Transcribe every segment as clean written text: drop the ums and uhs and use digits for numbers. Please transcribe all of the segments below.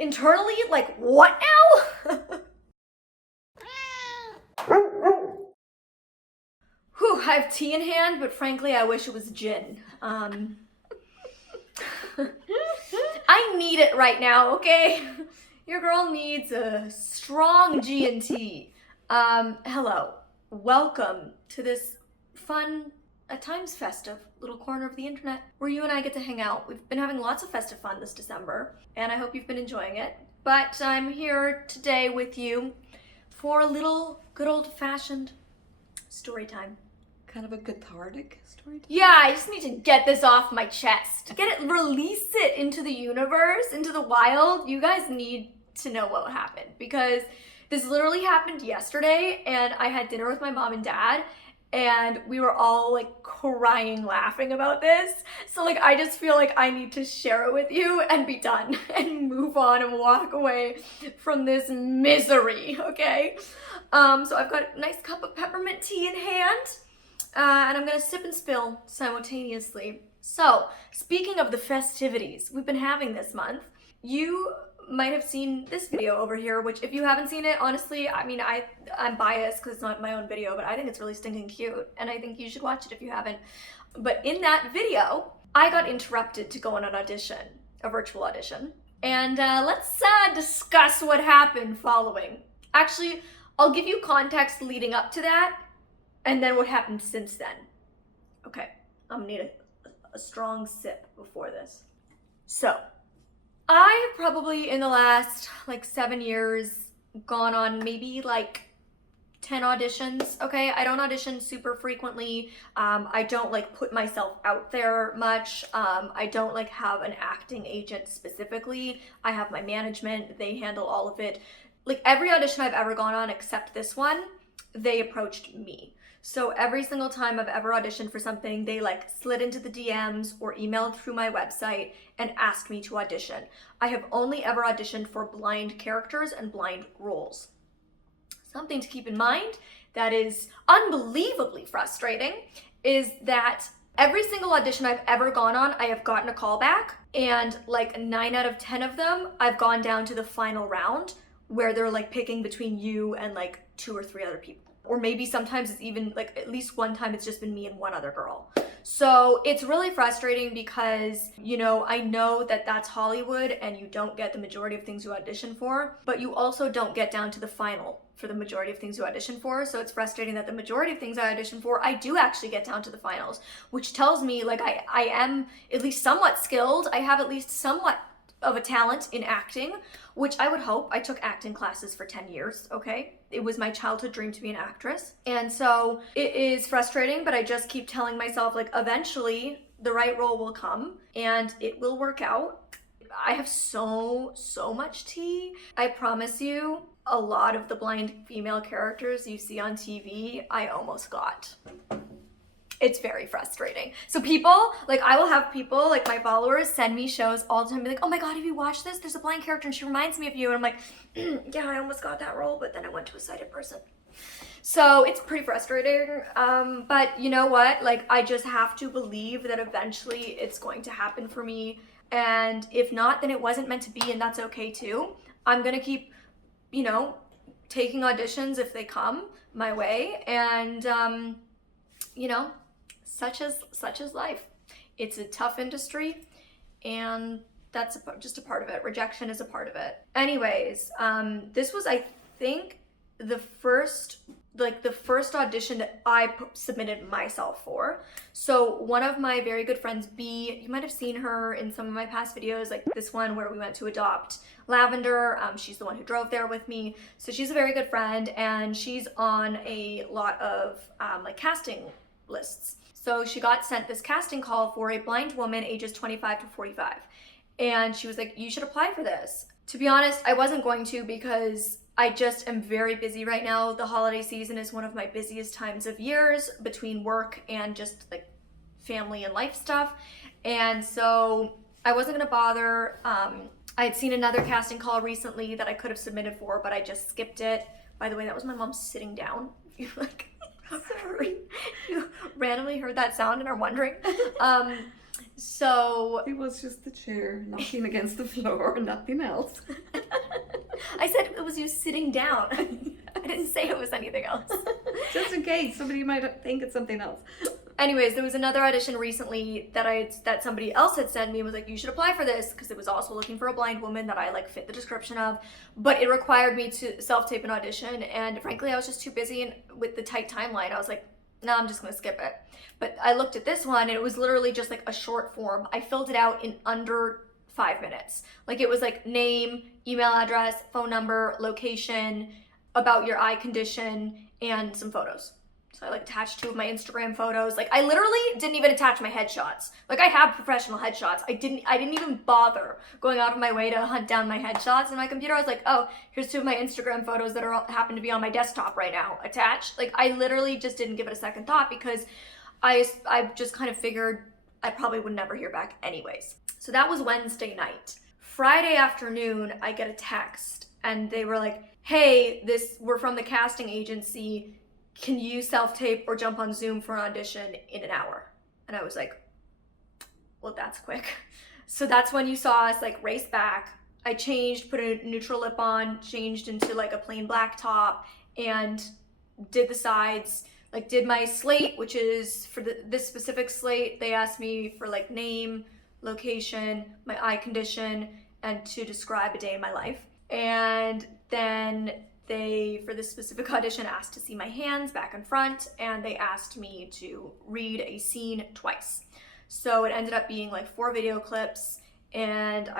internally, like, what now? Whew, I have tea in hand, but frankly, I wish it was gin. I need it right now, okay? Your girl needs a strong G&T. Hello. Welcome to this fun, at times festive, little corner of the internet where you and I get to hang out. We've been having lots of festive fun this December, and I hope you've been enjoying it. But I'm here today with you for a little good old-fashioned story time. Kind of a cathartic story time? Yeah, I just need to get this off my chest. Release it into the universe, into the wild. You guys need to know what happened because this literally happened yesterday, and I had dinner with my mom and dad, and we were all like crying laughing about this. So like I just feel like I need to share it with you and be done and move on and walk away from this misery, okay? So I've got a nice cup of peppermint tea in hand, and I'm gonna sip and spill simultaneously. So speaking of the festivities we've been having this month, you might have seen this video over here, which if you haven't seen it, honestly, I mean, I'm biased because it's not my own video, but I think it's really stinking cute, and I think you should watch it if you haven't. But in that video, I got interrupted to go on an audition, a virtual audition, and let's discuss what happened following. Actually, I'll give you context leading up to that, and then what happened since then. Okay, I'm gonna need a strong sip before this. So, I have probably in the last like 7 years gone on maybe like 10 auditions, okay? I don't audition super frequently. I don't like put myself out there much. I don't like have an acting agent specifically. I have my management, they handle all of it. Like every audition I've ever gone on except this one, they approached me. So every single time I've ever auditioned for something, they like slid into the DMs or emailed through my website and asked me to audition. I have only ever auditioned for blind characters and blind roles. Something to keep in mind that is unbelievably frustrating is that every single audition I've ever gone on, I have gotten a callback, and like 9 out of 10 of them, I've gone down to the final round where they're like picking between you and like 2 or 3 other people. Or maybe sometimes it's even like at least one time it's just been me and one other girl. So it's really frustrating because, you know, I know that that's Hollywood and you don't get the majority of things you audition for, but you also don't get down to the final for the majority of things you audition for. So it's frustrating that the majority of things I audition for, I do actually get down to the finals, which tells me like I am at least somewhat skilled. I have at least somewhat of a talent in acting, which I would hope. I took acting classes for 10 years, okay? It was my childhood dream to be an actress. And so it is frustrating, but I just keep telling myself like eventually the right role will come and it will work out. I have so much tea. I promise you, a lot of the blind female characters you see on TV, I almost got. It's very frustrating. So people, like I will have people, like my followers send me shows all the time, be like, oh my God, have you watched this? There's a blind character and she reminds me of you. And I'm like, yeah, I almost got that role, but then I went to a sighted person. So it's pretty frustrating. But you know what? Like I just have to believe that eventually it's going to happen for me. And if not, then it wasn't meant to be, and that's okay too. I'm gonna keep, you know, taking auditions if they come my way. And, you know, such as life. It's a tough industry, and that's just a part of it. Rejection is a part of it. Anyways, this was, I think, the first audition that I submitted myself for. So one of my very good friends, B, you might have seen her in some of my past videos, like this one where we went to adopt Lavender. She's the one who drove there with me. So she's a very good friend, and she's on a lot of like casting lists. So she got sent this casting call for a blind woman ages 25 to 45. And she was like, you should apply for this. To be honest, I wasn't going to because I just am very busy right now. The holiday season is one of my busiest times of years between work and just like family and life stuff. And so I wasn't gonna bother. I had seen another casting call recently that I could have submitted for, but I just skipped it. By the way, that was my mom sitting down. You randomly heard that sound and are wondering. So It was just the chair knocking against the floor, nothing else. I said it was you sitting down. I didn't say it was anything else. Just in case somebody might think it's something else. Anyways, there was another audition recently that somebody else had sent me and was like, you should apply for this, because it was also looking for a blind woman that I like fit the description of, but it required me to self-tape an audition, and frankly I was just too busy and with the tight timeline I was like, no, I'm just gonna skip it. But I looked at this one and it was literally just like a short form. I filled it out in under 5 minutes. Like it was like name, email address, phone number, location, about your eye condition, and some photos. So I like attached 2 of my Instagram photos. Like I literally didn't even attach my headshots. Like I have professional headshots. I didn't even bother going out of my way to hunt down my headshots in my computer. I was like, oh, here's 2 of my Instagram photos that happen to be on my desktop right now, attached. Like I literally just didn't give it a second thought because I just kind of figured I probably would never hear back anyways. So that was Wednesday night. Friday afternoon, I get a text and they were like, hey, we're from the casting agency. Can you self-tape or jump on Zoom for an audition in an hour? And I was like, well, that's quick. So that's when you saw us like race back. I changed, put a neutral lip on, changed into like a plain black top, and did the sides, like did my slate, which is for this specific slate. They asked me for like name, location, my eye condition, and to describe a day in my life. And then they, for this specific audition, asked to see my hands back and front, and they asked me to read a scene twice. So it ended up being like 4 video clips, and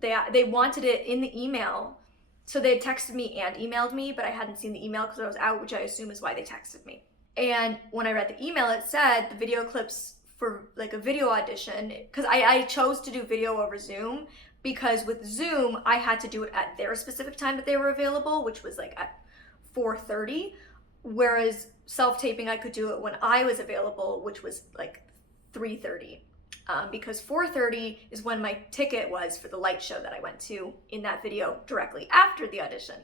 they wanted it in the email. So they had texted me and emailed me, but I hadn't seen the email because I was out, which I assume is why they texted me. And when I read the email, it said the video clips for like a video audition, because I chose to do video over Zoom, because with Zoom, I had to do it at their specific time that they were available, which was like at 4:30, whereas self-taping, I could do it when I was available, which was like 3:30, because 4:30 is when my ticket was for the light show that I went to in that video directly after the audition.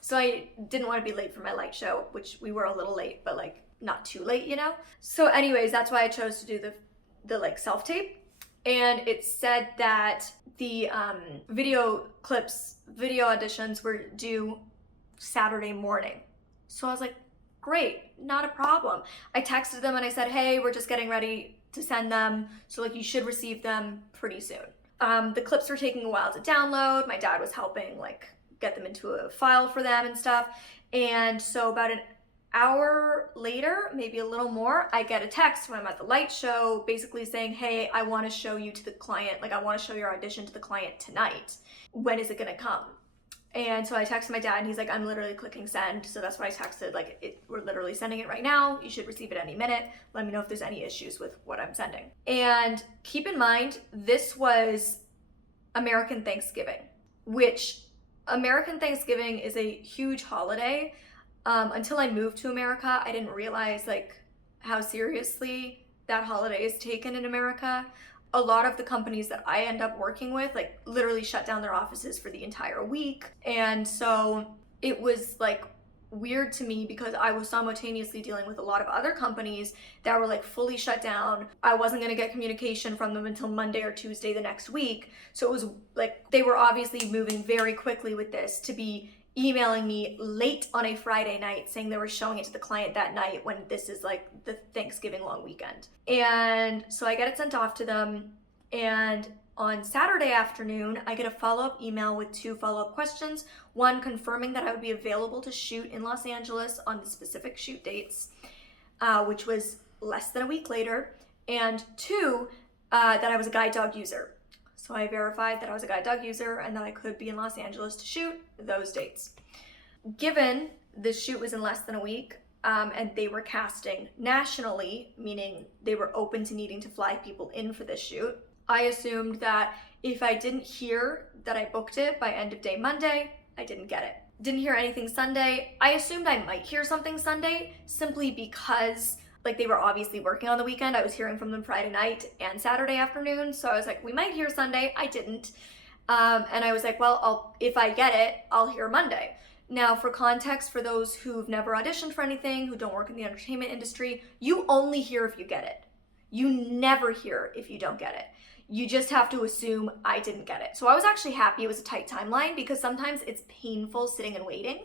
So I didn't want to be late for my light show, which we were a little late, but like not too late, you know? So anyways, that's why I chose to do the like self-tape. And it said that the video auditions were due Saturday morning. So I was like, great, not a problem. I texted them and I said, hey, we're just getting ready to send them, so like you should receive them pretty soon. The clips were taking a while to download. My dad was helping like get them into a file for them and stuff. And so about an hour later, maybe a little more, I get a text when I'm at the light show basically saying, hey, I want to show you to the client, like I want to show your audition to the client tonight. When is it gonna come? And so I texted my dad and he's like, I'm literally clicking send. So that's what I texted, like we're literally sending it right now. You should receive it any minute. Let me know if there's any issues with what I'm sending. And keep in mind, this was American Thanksgiving, which American Thanksgiving is a huge holiday. Until I moved to America, I didn't realize like how seriously that holiday is taken in America. A lot of the companies that I end up working with like literally shut down their offices for the entire week. And so it was like weird to me because I was simultaneously dealing with a lot of other companies that were like fully shut down. I wasn't gonna get communication from them until Monday or Tuesday the next week. So it was like they were obviously moving very quickly with this to be emailing me late on a Friday night saying they were showing it to the client that night when this is like the Thanksgiving long weekend. And so I get it sent off to them, and on Saturday afternoon, I get a follow-up email with 2 follow-up questions. One, confirming that I would be available to shoot in Los Angeles on the specific shoot dates, which was less than a week later. And 2, that I was a guide dog user. So I verified that I was a guide dog user and that I could be in Los Angeles to shoot those dates. Given the shoot was in less than a week, and they were casting nationally, meaning they were open to needing to fly people in for this shoot, I assumed that if I didn't hear that I booked it by end of day Monday, I didn't get it. Didn't hear anything Sunday. I assumed I might hear something Sunday simply because like they were obviously working on the weekend. I was hearing from them Friday night and Saturday afternoon. So I was like, we might hear Sunday. I didn't. And I was like, well, if I get it, I'll hear Monday. Now, for context, for those who've never auditioned for anything, who don't work in the entertainment industry, you only hear if you get it. You never hear if you don't get it. You just have to assume I didn't get it. So I was actually happy it was a tight timeline, because sometimes it's painful sitting and waiting.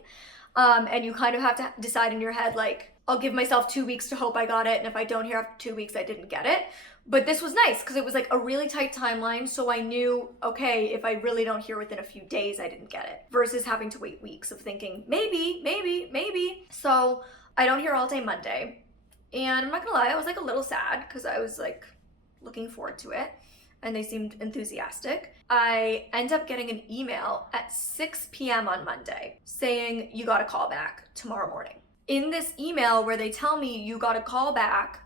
And you kind of have to decide in your head, like, I'll give myself 2 weeks to hope I got it. And if I don't hear after 2 weeks, I didn't get it. But this was nice because it was like a really tight timeline. So I knew, okay, if I really don't hear within a few days, I didn't get it, versus having to wait weeks of thinking, maybe. So I don't hear all day Monday. And I'm not gonna lie, I was like a little sad because I was like looking forward to it and they seemed enthusiastic. I end up getting an email at 6 p.m. on Monday saying you got a call back tomorrow morning. In this email where they tell me you got a call back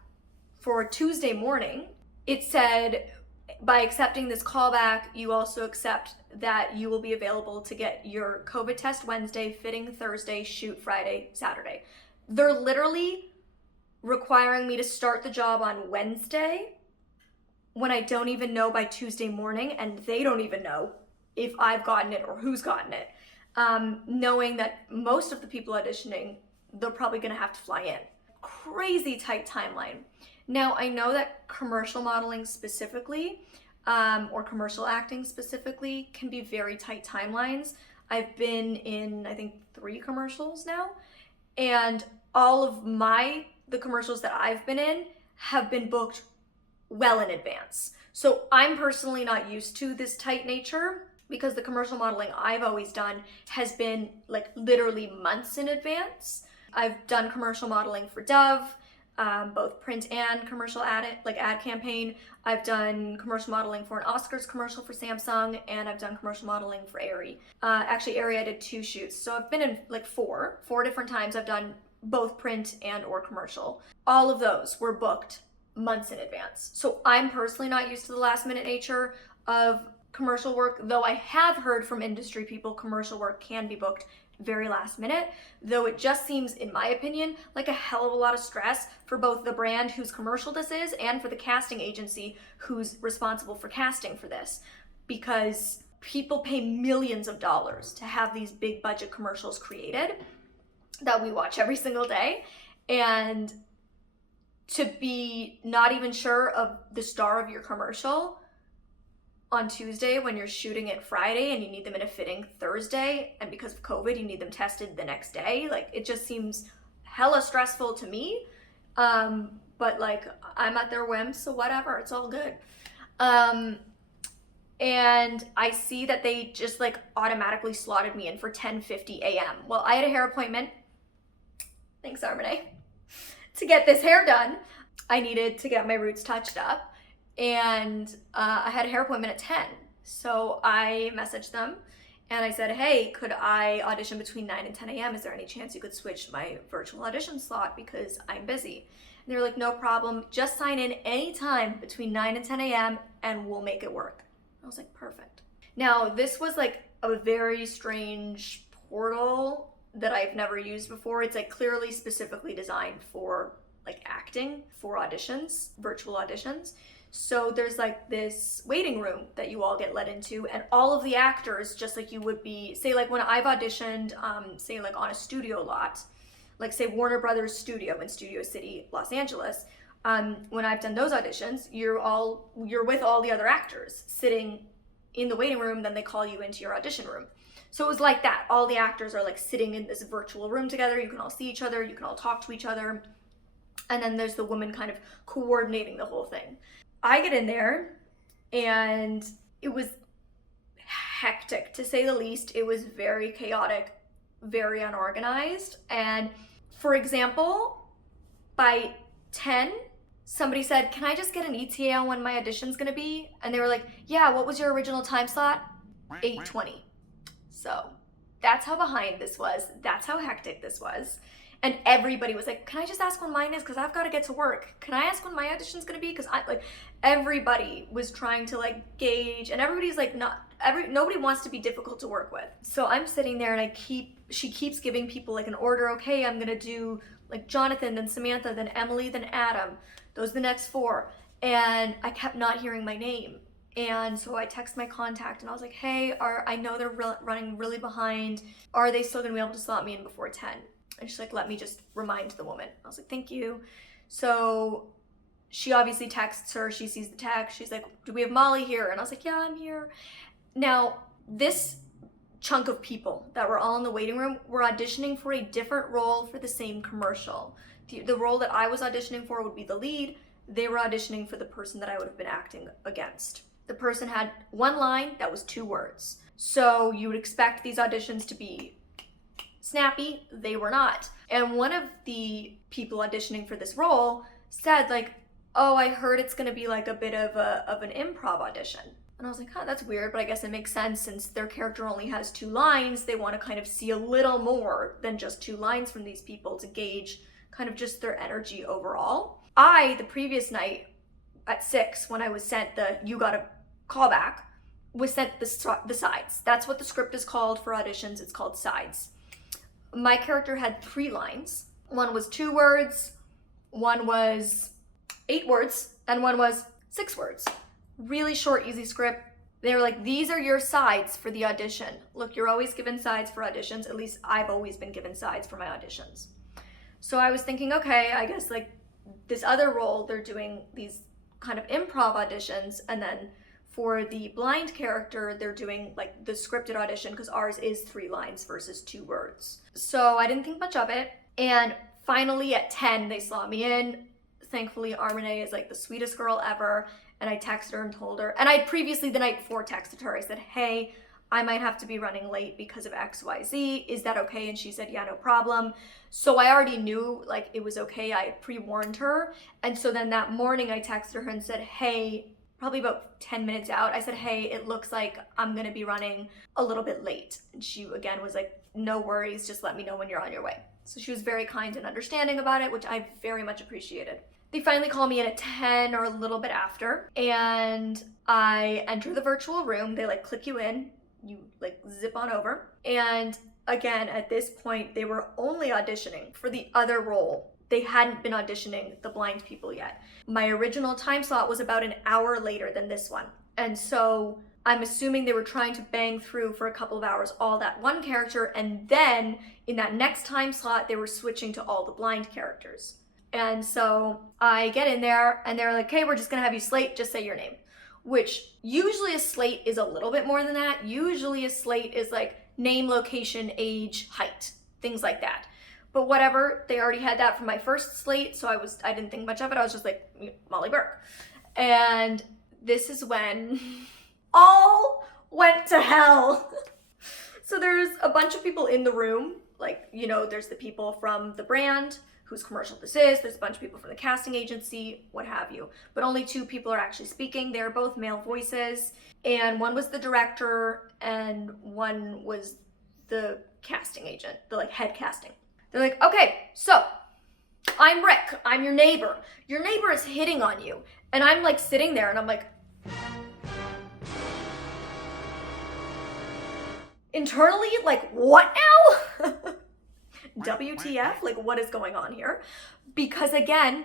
for Tuesday morning, it said, by accepting this callback, you also accept that you will be available to get your COVID test Wednesday, fitting Thursday, shoot Friday, Saturday. They're literally requiring me to start the job on Wednesday when I don't even know by Tuesday morning, and they don't even know if I've gotten it or who's gotten it. Knowing that most of the people auditioning, they're probably gonna have to fly in. Crazy tight timeline. Now, I know that commercial modeling specifically, or commercial acting specifically, can be very tight timelines. I've been in, I think, 3 commercials now, and all of the commercials that I've been in have been booked well in advance. So I'm personally not used to this tight nature, because the commercial modeling I've always done has been like literally months in advance. I've done commercial modeling for Dove, both print and commercial ad campaign. I've done commercial modeling for an Oscars commercial for Samsung, and I've done commercial modeling for Aerie. Actually, Aerie, I did 2 shoots. So I've been in like 4 different times. I've done both print and or commercial. All of those were booked months in advance. So I'm personally not used to the last minute nature of commercial work, though I have heard from industry people commercial work can be booked very last minute, though it just seems, in my opinion, like a hell of a lot of stress for both the brand whose commercial this is and for the casting agency who's responsible for casting for this, because people pay millions of dollars to have these big budget commercials created that we watch every single day, and to be not even sure of the star of your commercial on Tuesday when you're shooting it Friday and you need them in a fitting Thursday, and because of COVID you need them tested the next day, like it just seems hella stressful to me. But like I'm at their whim, so whatever, it's all good. And I see that they just like automatically slotted me in for 10:50 a.m. Well, I had a hair appointment, thanks Armene, to get this hair done. I needed to get my roots touched up, and I had a hair appointment at 10. So I messaged them and I said, hey, could I audition between 9 and 10 a.m.? Is there any chance you could switch my virtual audition slot because I'm busy? And they were like, no problem, just sign in anytime between 9 and 10 a.m. and we'll make it work. I was like, perfect. Now, this was like a very strange portal that I've never used before. It's like clearly specifically designed for like acting, for auditions, virtual auditions. So there's like this waiting room that you all get let into, and all of the actors, just like you would be, say like when I've auditioned, say like on a studio lot, like say Warner Brothers studio in Studio City, Los Angeles, when I've done those auditions, you're with all the other actors sitting in the waiting room, then they call you into your audition room. So it was like that. All the actors are like sitting in this virtual room together. You can all see each other, you can all talk to each other. And then there's the woman kind of coordinating the whole thing. I get in there and it was hectic, to say the least. It was very chaotic, very unorganized. And for example, by 10, somebody said, can I just get an ETA on when my audition's gonna be? And they were like, yeah, what was your original time slot? 8:20. So that's how behind this was. That's how hectic this was. And everybody was like, can I just ask when mine is? Because I've got to get to work. Can I ask when my audition's going to be? Because everybody was trying to like gauge, and everybody's like nobody wants to be difficult to work with. So I'm sitting there and she keeps giving people like an order. Okay, I'm going to do like Jonathan, then Samantha, then Emily, then Adam. Those are the next 4. And I kept not hearing my name. And so I text my contact and I was like, hey, I know they're running really behind. Are they still going to be able to slot me in before 10? And she's like, let me just remind the woman. I was like, thank you. So she obviously texts her, she sees the text, she's like, do we have Molly here? And I was like, yeah, I'm here. Now, this chunk of people that were all in the waiting room were auditioning for a different role for the same commercial. The role that I was auditioning for would be the lead. They were auditioning for the person that I would have been acting against. The person had one line that was 2 words. So you would expect these auditions to be snappy. They were not. And one of the people auditioning for this role said like, oh, I heard it's gonna be like a bit of an improv audition. And I was like, huh, that's weird, but I guess it makes sense since their character only has 2 lines. They want to kind of see a little more than just 2 lines from these people to gauge kind of just their energy overall. The previous night at 6, when I was sent the you got a callback, was sent the sides. That's what the script is called for auditions. It's called sides. My character had 3 lines. One was 2 words, one was 8 words, and one was 6 words. Really short, easy script. They were like, these are your sides for the audition. Look, you're always given sides for auditions. At least I've always been given sides for my auditions. So I was thinking, okay, I guess like this other role, they're doing these kind of improv auditions, and then for the blind character, they're doing like the scripted audition because ours is 3 lines versus 2 words. So I didn't think much of it. And finally at 10, they slot me in. Thankfully, Armene is like the sweetest girl ever. And I texted her and told her, and I had previously the night before texted her, I said, hey, I might have to be running late because of XYZ. Is that okay? And she said, yeah, no problem. So I already knew like it was okay. I pre-warned her. And so then that morning I texted her and said, hey, probably about 10 minutes out, I said, hey, it looks like I'm gonna be running a little bit late. And she again was like, no worries, just let me know when you're on your way. So she was very kind and understanding about it, which I very much appreciated. They finally call me in at 10 or a little bit after, and I enter the virtual room. They like click you in, you like zip on over. And again, at this point, they were only auditioning for the other role. They hadn't been auditioning the blind people yet. My original time slot was about an hour later than this one. And so I'm assuming they were trying to bang through for a couple of hours all that one character, and then in that next time slot, they were switching to all the blind characters. And so I get in there and they're like, okay, we're just gonna have you slate, just say your name. Which usually a slate is a little bit more than that. Usually a slate is like name, location, age, height, things like that. But whatever, they already had that for my first slate, so I didn't think much of it. I was just like, Molly Burke. And this is when all went to hell. So there's a bunch of people in the room, like, you know, there's the people from the brand, whose commercial this is, there's a bunch of people from the casting agency, what have you. But only 2 people are actually speaking. They're both male voices. And one was the director and one was the casting agent, the like head casting. They're like, okay, so I'm Rick, I'm your neighbor. Your neighbor is hitting on you. And I'm like sitting there and I'm like, internally, like, what now? WTF, like what is going on here? Because again,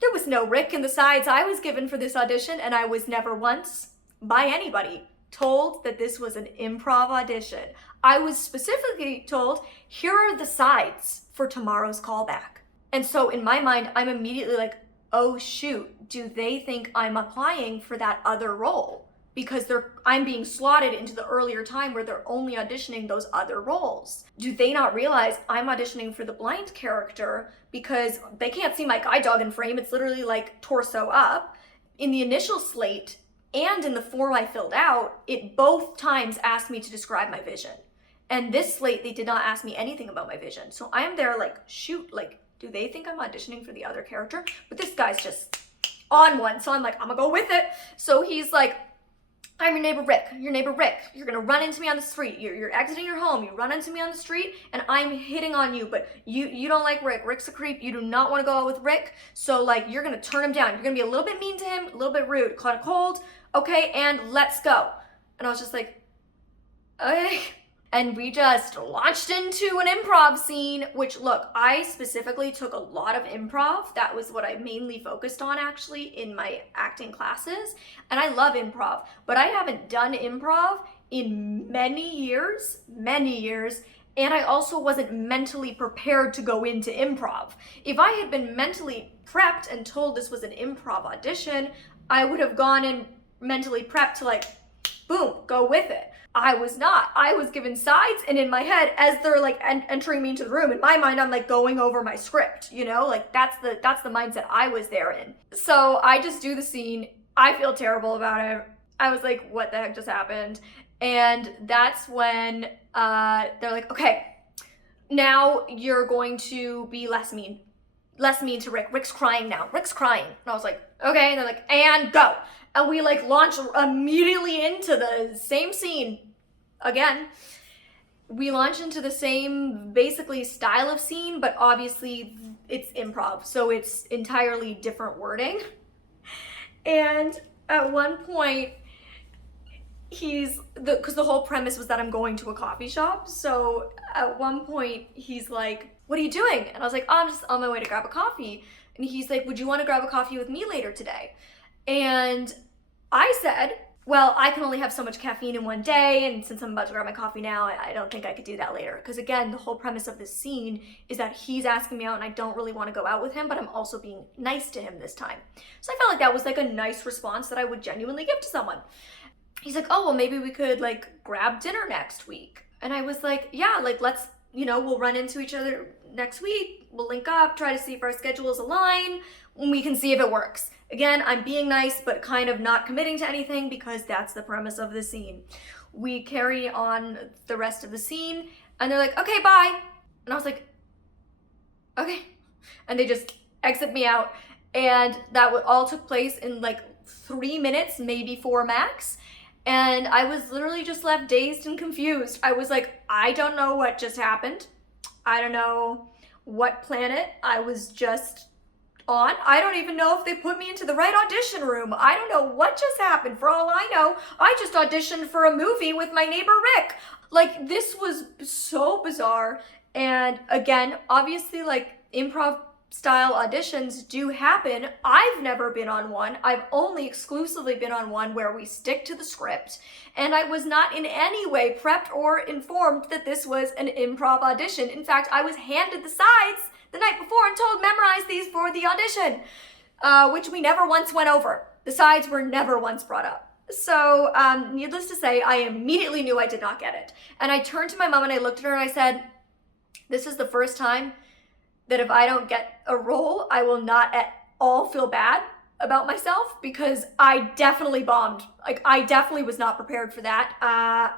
there was no Rick in the sides I was given for this audition, and I was never once by anybody told that this was an improv audition. I was specifically told, here are the sides for tomorrow's callback. And so in my mind, I'm immediately like, oh shoot, do they think I'm applying for that other role? Because I'm being slotted into the earlier time where they're only auditioning those other roles. Do they not realize I'm auditioning for the blind character because they can't see my guide dog in frame? It's literally like torso up. In the initial slate and in the form I filled out, it both times asked me to describe my vision. And this slate, they did not ask me anything about my vision. So I'm there like, shoot, like, do they think I'm auditioning for the other character? But this guy's just on one. So I'm like, I'm gonna go with it. So he's like, I'm your neighbor Rick, You're gonna run into me on the street. You're exiting your home, you run into me on the street, and I'm hitting on you, but you don't like Rick. Rick's a creep, you do not wanna go out with Rick, so like, you're gonna turn him down. You're gonna be a little bit mean to him, a little bit rude, kind of cold, okay, and let's go. And I was just like, okay. And we just launched into an improv scene, which look, I specifically took a lot of improv. That was what I mainly focused on actually in my acting classes. And I love improv, but I haven't done improv in many years. And I also wasn't mentally prepared to go into improv. If I had been mentally prepped and told this was an improv audition, I would have gone in mentally prepped to like, boom, go with it. I was not. I was given sides, and in my head, as they're like entering me into the room, in my mind, I'm like going over my script, you know, like that's the mindset I was there in. So I just do the scene. I feel terrible about it. I was like, what the heck just happened? And that's when they're like, okay, now you're going to be less mean to Rick. Rick's crying now. Rick's crying. And I was like, okay. And they're like, and go. And we like launch immediately into the same scene again. We launch into the same basically style of scene, but obviously it's improv. So it's entirely different wording. And at one point, because the whole premise was that I'm going to a coffee shop. So at one point he's like, what are you doing? And I was like, oh, I'm just on my way to grab a coffee. And he's like, would you want to grab a coffee with me later today? And I said, well, I can only have so much caffeine in one day, and since I'm about to grab my coffee now, I don't think I could do that later. Because again, the whole premise of this scene is that he's asking me out and I don't really want to go out with him, but I'm also being nice to him this time. So I felt like that was like a nice response that I would genuinely give to someone. He's like, oh, well, maybe we could like grab dinner next week. And I was like, yeah, like let's, we'll run into each other next week. We'll link up, try to see if our schedules align, and we can see if it works. Again, I'm being nice, but kind of not committing to anything because that's the premise of the scene. We carry on the rest of the scene and they're like, okay, bye. And I was like, okay. And they just exit me out. And that all took place in like 3 minutes, maybe 4 max. And I was literally just left dazed and confused. I was like, I don't know what just happened. I don't know what planet I was just on. I don't even know if they put me into the right audition room. I don't know what just happened. For all I know, I just auditioned for a movie with my neighbor Rick. Like, this was so bizarre. And again, obviously, like, improv style auditions do happen. I've never been on one. I've only exclusively been on one where we stick to the script, and I was not in any way prepped or informed that this was an improv audition. In fact, I was handed the sides the night before and told memorize these for the audition, which we never once went over. The sides were never once brought up. So needless to say, I immediately knew I did not get it. And I turned to my mom and I looked at her and I said, this is the first time that if I don't get a role, I will not at all feel bad about myself, because I definitely bombed. Like, I definitely was not prepared for that,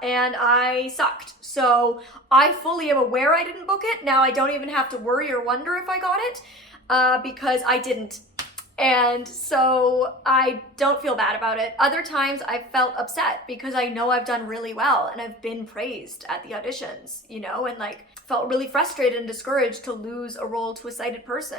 and I sucked. So I fully am aware I didn't book it. Now I don't even have to worry or wonder if I got it, because I didn't. And so I don't feel bad about it. Other times I felt upset because I know I've done really well and I've been praised at the auditions, and like felt really frustrated and discouraged to lose a role to a sighted person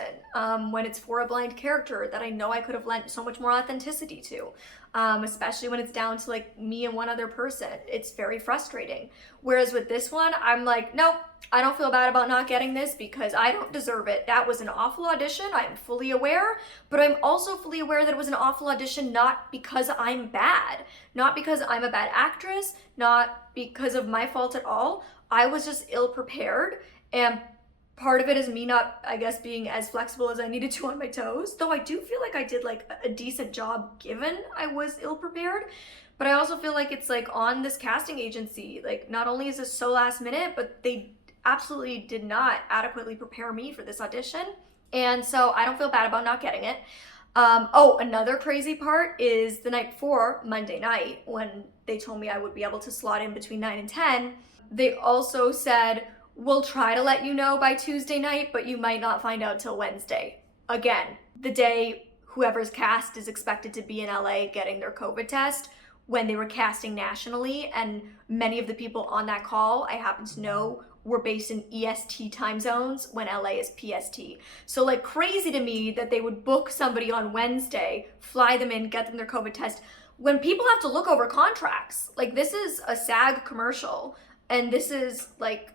when it's for a blind character that I know I could have lent so much more authenticity to, especially when it's down to like me and one other person. It's very frustrating. Whereas with this one, I'm like, nope, I don't feel bad about not getting this because I don't deserve it. That was an awful audition. I am fully aware, but I'm also fully aware that it was an awful audition not because I'm bad, not because I'm a bad actress, not because of my fault at all. I was just ill prepared, and part of it is me not, I guess, being as flexible as I needed to on my toes, though I do feel like I did like a decent job given I was ill prepared. But I also feel like it's like on this casting agency, like not only is this so last minute, but they absolutely did not adequately prepare me for this audition. And so I don't feel bad about not getting it. Another crazy part is the night before, Monday night, when they told me I would be able to slot in between 9 and 10, they also said, we'll try to let you know by Tuesday night, but you might not find out till Wednesday. Again, the day whoever's cast is expected to be in LA getting their COVID test, when they were casting nationally, and many of the people on that call, I happen to know, were based in EST time zones when LA is PST. So like crazy to me that they would book somebody on Wednesday, fly them in, get them their COVID test, when people have to look over contracts. Like, this is a SAG commercial, and this is like,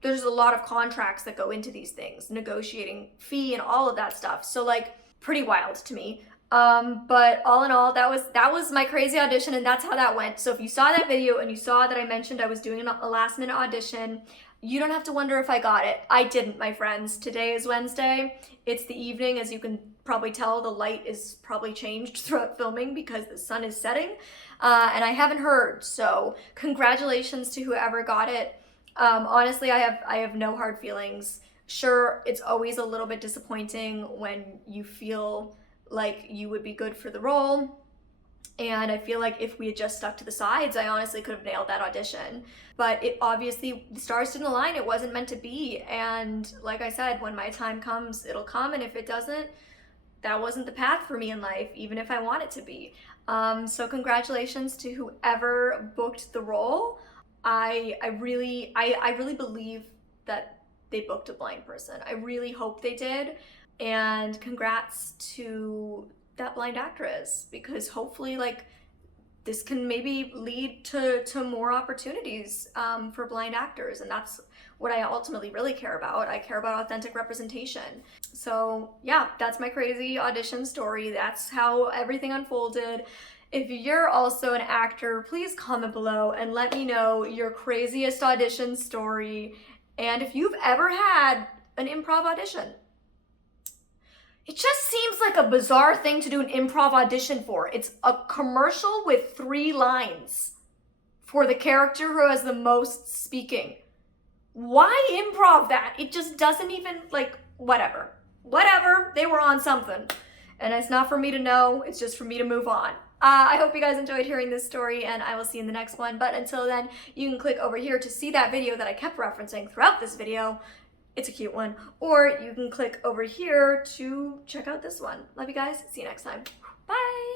there's a lot of contracts that go into these things, negotiating fee and all of that stuff. So like, pretty wild to me. But all in all, that was my crazy audition, and that's how that went. So if you saw that video and you saw that I mentioned I was doing a last minute audition, You don't have to wonder if I got it. I didn't, my friends. Today is Wednesday. It's the evening. As you can probably tell, the light is probably changed throughout filming because the sun is setting. And I haven't heard, so congratulations to whoever got it. Honestly, I have no hard feelings. Sure, it's always a little bit disappointing when you feel like you would be good for the role. And I feel like if we had just stuck to the sides, I honestly could have nailed that audition. But it obviously, the stars didn't align, it wasn't meant to be. And like I said, when my time comes, it'll come. And if it doesn't, that wasn't the path for me in life, even if I want it to be. So congratulations to whoever booked the role. I really believe that they booked a blind person. I really hope they did. And congrats to that blind actress, because hopefully like this can maybe lead to more opportunities for blind actors, and that's what I ultimately really care about. I care about authentic representation. So yeah, that's my crazy audition story. That's how everything unfolded. If you're also an actor, please comment below and let me know your craziest audition story, and if you've ever had an improv audition. It just seems like a bizarre thing to do an improv audition for. It's a commercial with 3 lines for the character who has the most speaking. Why improv that? It just doesn't even, like, whatever. Whatever, they were on something. And it's not for me to know, it's just for me to move on. I hope you guys enjoyed hearing this story, and I will see you in the next one. But until then, you can click over here to see that video that I kept referencing throughout this video. It's a cute one. Or you can click over here to check out this one. Love you guys. See you next time. Bye.